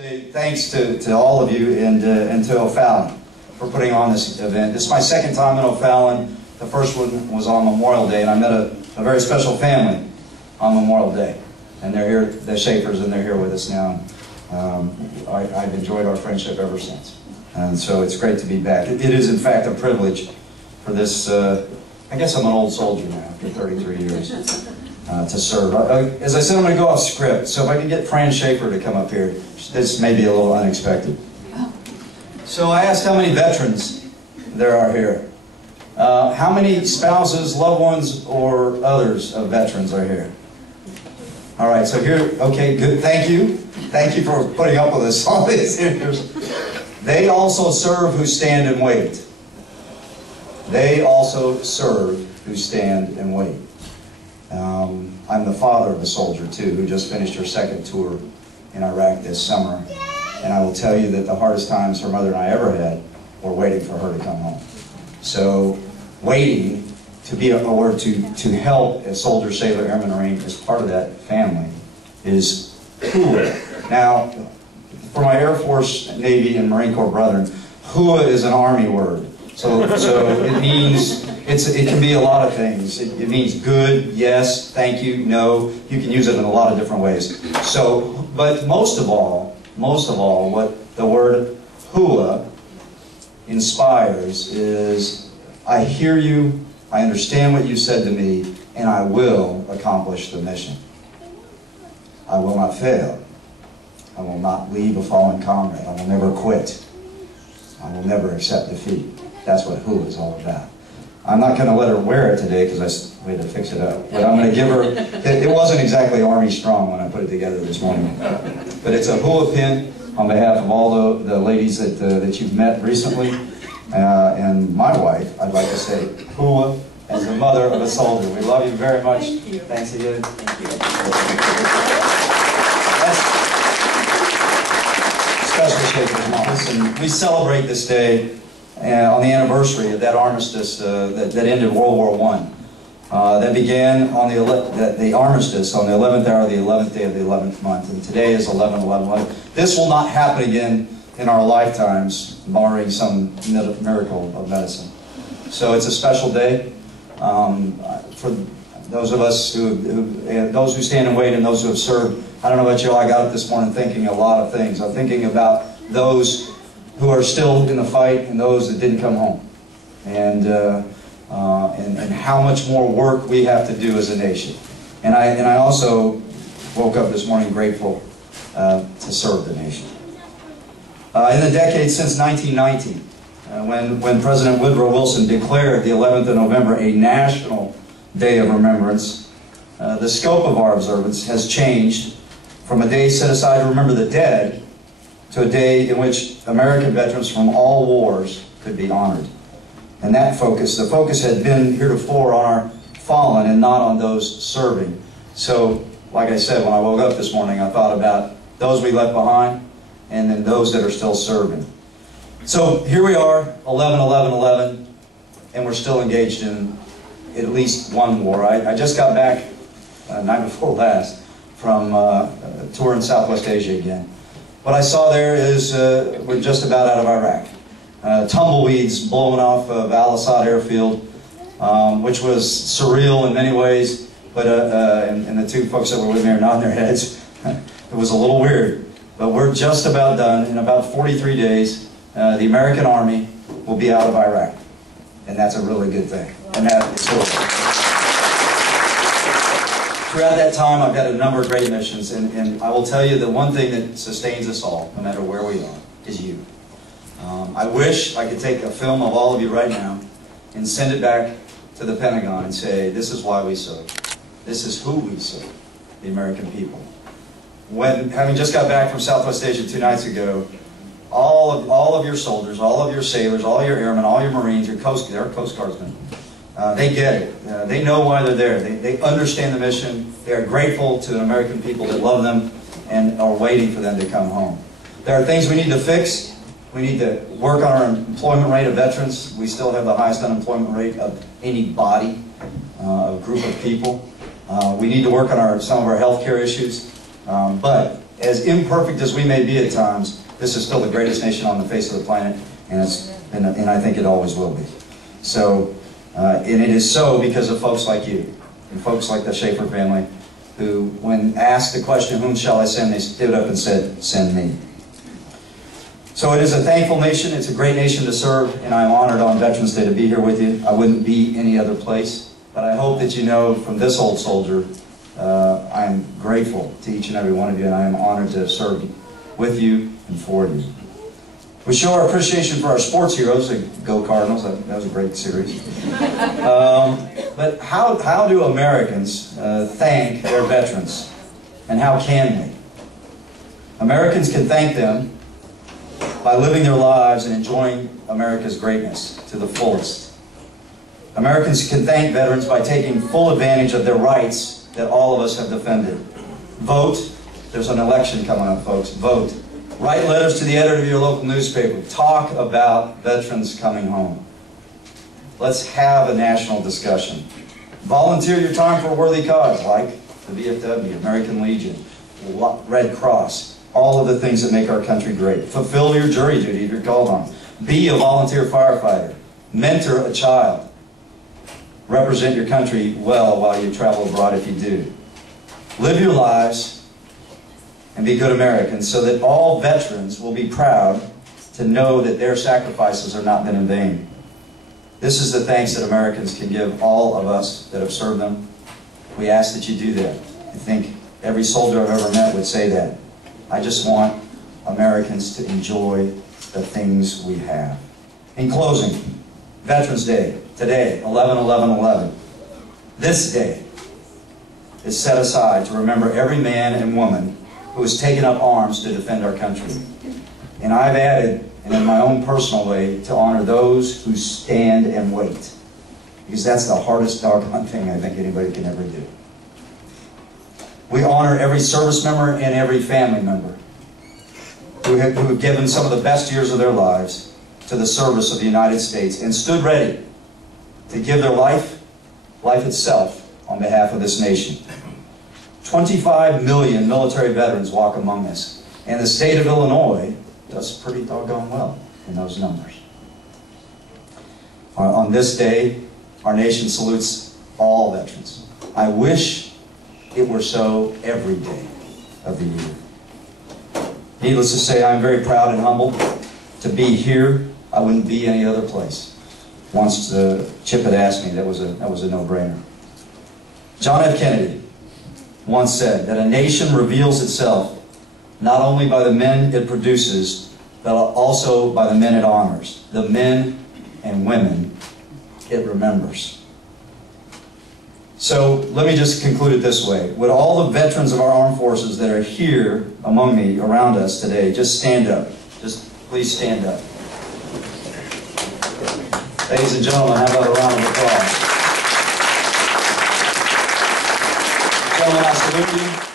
Say thanks to all of you and to O'Fallon for putting on this event. This is my second time in O'Fallon. The first one was on Memorial Day, and I met a very special family on Memorial Day. And they're here, the Schaefers, and they're here with us now. I've enjoyed our friendship ever since. And so it's great to be back. It is, in fact, a privilege for this, I guess I'm an old soldier now, after 33 years, to serve. As I said, I'm going to go off script, so if I can get Fran Schaefer to come up here, this may be a little unexpected. So I asked how many veterans there are here. How many spouses, loved ones, or others of veterans are here? All right, so here, okay, good, thank you. Thank you for putting up with us all these years. They also serve who stand and wait. They also serve who stand and wait. I'm the father of a soldier, too, who just finished her second tour in Iraq this summer. And I will tell you that the hardest times her mother and I ever had were waiting for her to come home. So waiting to be or to help a soldier, sailor, airman, marine as part of that family is HUA. Now, for my Air Force, Navy, and Marine Corps brethren, HUA is an Army word. So it means, it can be a lot of things. It means good, yes, thank you, no. You can use it in a lot of different ways. So, but most of all, what the word HUA inspires is, I hear you, I understand what you said to me, and I will accomplish the mission. I will not fail. I will not leave a fallen comrade. I will never quit. I will never accept defeat. That's what HUA is all about. I'm not going to let her wear it today because we had to fix it up. But I'm going to give her, it wasn't exactly Army strong when I put it together this morning. But it's a HUA pin on behalf of all the ladies that you've met recently. And my wife, I'd like to say HUA as the mother of a soldier. We love you very much. Thank you. Thanks again. Thank you. Special Schaefer's mom. Listen, we celebrate this day on the anniversary of that armistice that ended World War I. That began on the armistice on the 11th hour of the 11th day of the 11th month, and today is 11/11/11. This will not happen again in our lifetimes, barring some miracle of medicine. So it's a special day for those of us those who stand and wait and those who have served. I don't know about you, I got up this morning thinking a lot of things. I'm thinking about those who are still in the fight and those that didn't come home, and how much more work we have to do as a nation. And I also woke up this morning grateful to serve the nation. In the decades since 1990, when President Woodrow Wilson declared the 11th of November a national day of remembrance, the scope of our observance has changed from a day set aside to remember the dead to a day in which American veterans from all wars could be honored. And that focus, the focus had been heretofore on our fallen and not on those serving. So, like I said, when I woke up this morning, I thought about those we left behind and then those that are still serving. So here we are, 11/11/11, and we're still engaged in at least one war. I just got back night before last from a tour in Southwest Asia again. What I saw there is we're just about out of Iraq. Tumbleweeds blowing off of Al-Assad airfield, which was surreal in many ways, but and the two folks that were with me are nodding their heads. It was a little weird, but we're just about done. In about 43 days, the American Army will be out of Iraq, and that's a really good thing. And that is cool. Throughout that time, I've got a number of great missions, and I will tell you the one thing that sustains us all, no matter where we are, is you. I wish I could take a film of all of you right now and send it back to the Pentagon and say, this is why we serve. This is who we serve, the American people. When, having just got back from Southwest Asia 2 nights ago, all of your soldiers, all of your sailors, all your airmen, all your Marines, your Coast Guardsmen, they get it. They know why they're there. They understand the mission. They are grateful to the American people that love them and are waiting for them to come home. There are things we need to fix. We need to work on our employment rate of veterans. We still have the highest unemployment rate of any body, a group of people. We need to work on some of our health care issues. But as imperfect as we may be at times, this is still the greatest nation on the face of the planet, and I think it always will be. So, and it is so because of folks like you, and folks like the Schaefer family, who, when asked the question, whom shall I send, they stood up and said, send me. So it is a thankful nation, it's a great nation to serve, and I'm honored on Veterans Day to be here with you. I wouldn't be any other place, but I hope that you know from this old soldier, I'm grateful to each and every one of you, and I am honored to serve with you and for you. We show our appreciation for our sports heroes, Go Cardinals, that was a great series. But how do Americans thank their veterans? And how can we? Americans can thank them by living their lives and enjoying America's greatness to the fullest. Americans can thank veterans by taking full advantage of their rights that all of us have defended. Vote. There's an election coming up, folks. Vote. Write letters to the editor of your local newspaper. Talk about veterans coming home. Let's have a national discussion. Volunteer your time for a worthy cause, like the VFW, American Legion, Red Cross, all of the things that make our country great. Fulfill your jury duty if you're called on. Be a volunteer firefighter. Mentor a child. Represent your country well while you travel abroad if you do. Live your lives and be good Americans so that all veterans will be proud to know that their sacrifices have not been in vain. This is the thanks that Americans can give all of us that have served them. We ask that you do that. I think every soldier I've ever met would say that. I just want Americans to enjoy the things we have. In closing, Veterans Day, today, 11/11/11. This day is set aside to remember every man and woman who has taken up arms to defend our country. And I've added, and in my own personal way, to honor those who stand and wait. Because that's the hardest doggone thing I think anybody can ever do. We honor every service member and every family member who have given some of the best years of their lives to the service of the United States and stood ready to give their life itself, on behalf of this nation. 25 million military veterans walk among us, and the state of Illinois does pretty doggone well in those numbers. On this day, our nation salutes all veterans. I wish it were so every day of the year. Needless to say, I'm very proud and humbled to be here. I wouldn't be any other place. Once Chip had asked me, that was a no-brainer. John F. Kennedy once said that a nation reveals itself not only by the men it produces, but also by the men it honors, the men and women it remembers. So let me just conclude it this way. Would all the veterans of our armed forces that are here among me, around us today, just stand up. Just please stand up. Ladies and gentlemen, how about a round of applause? Gentlemen, I salute you.